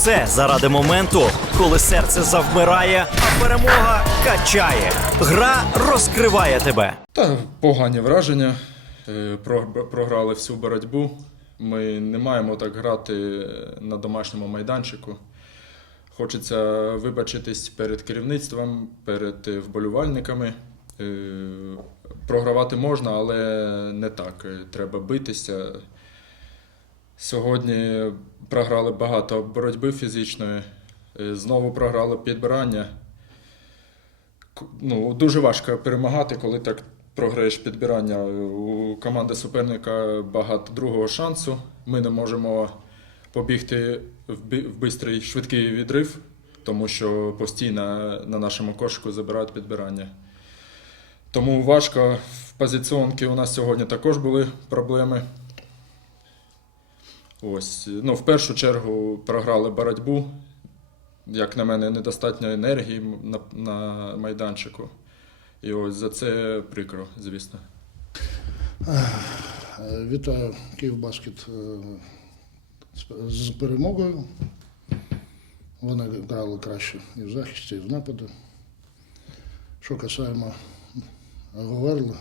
все заради моменту, коли серце завмирає, а перемога качає. Гра розкриває тебе. Та погані враження. Е, Програли всю боротьбу. Ми не маємо так грати на домашньому майданчику. Хочеться вибачитись перед керівництвом, перед вболівальниками. Е, Програвати можна, але не так. Е, Треба битися. Сьогодні програли багато боротьби фізичної, е, знову програли підбирання. Ну, дуже важко перемагати, коли так програєш підбирання. У команди суперника багато другого шансу. Ми не можемо побігти в, бистрий швидкий відрив, тому що постійно на нашому кошику забирають підбирання. Тому важко. В позиціонці у нас сьогодні також були проблеми. Ось, ну, в першу чергу програли боротьбу. Як на мене, недостатньо енергії на, на майданчику. І ось за це прикро, звісно. Вітаю Київбаскет е, з- перемогою. Вони грали краще і в захисті, і в нападі. Що касаємо Говерла,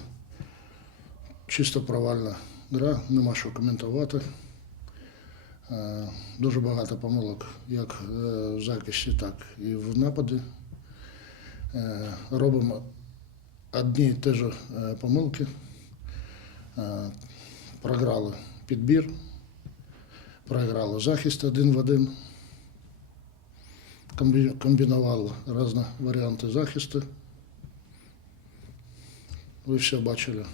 чисто провальна гра, нема що коментувати. Е, Дуже багато помилок як е, в захисті, так і в нападі. Е, Робимо одні і ті ж помилки. Програли підбір, програли захист один в один, комбінували різні варіанти захисту. Ви все бачили.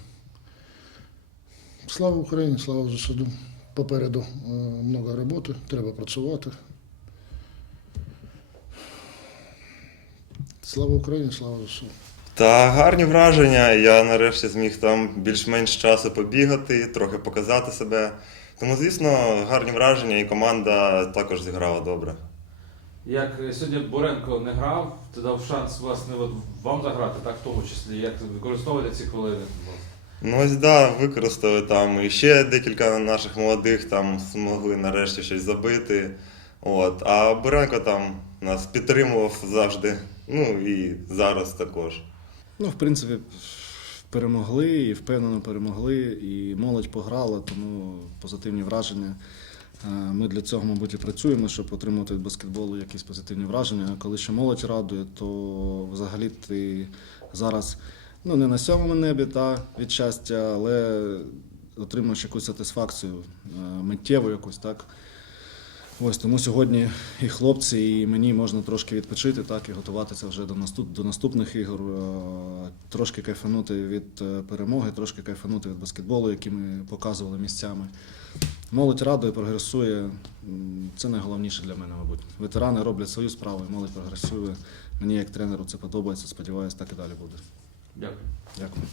Слава Україні, слава ЗСУ. Попереду е, много роботи, треба працювати. Слава Україні, слава ЗСУ. Та гарні враження. Я нарешті зміг там більш-менш часу побігати, трохи показати себе. Тому, звісно, гарні враження, і команда також зіграла добре. Як е, сьогодні Боренко не грав, ти дав шанс власне от вам заграти, так в тому числі. Як використовувати ці хвилини? Ну ось да, використали там і ще декілька наших молодих там змогли нарешті щось забити. От. А Буренко там нас підтримував завжди. Ну і зараз також. Ну, в принципі, перемогли і впевнено перемогли, і молодь пограла, тому позитивні враження. Е, Ми для цього, мабуть, і працюємо, щоб отримувати від баскетболу якісь позитивні враження. А коли ще молодь радує, то взагалі ти зараз ну, не на сьомому небі та, від щастя, але отримуєш якусь сатисфакцію е, миттєву якусь, так. Ось тому сьогодні і хлопці, і мені можна трошки відпочити, так і готуватися вже до наступ до наступних ігор, е, трошки кайфанути від е, перемоги, трошки кайфанути від баскетболу, який ми показували місцями. Молодь радує, прогресує. Це найголовніше для мене, мабуть. Ветерани роблять свою справу, молодь прогресує. Мені як тренеру це подобається. Сподіваюся, так і далі буде. Дякую. Дякую.